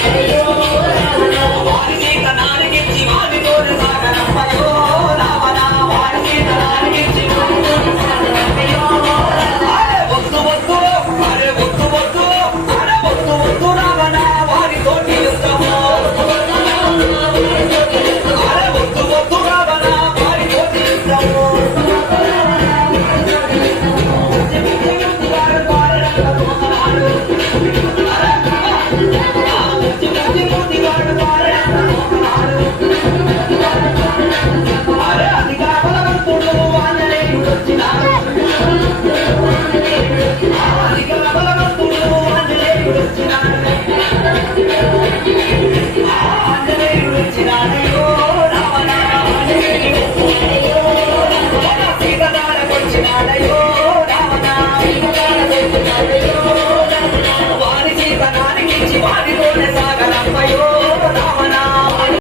Hey, ¡Vamos, Ricardo!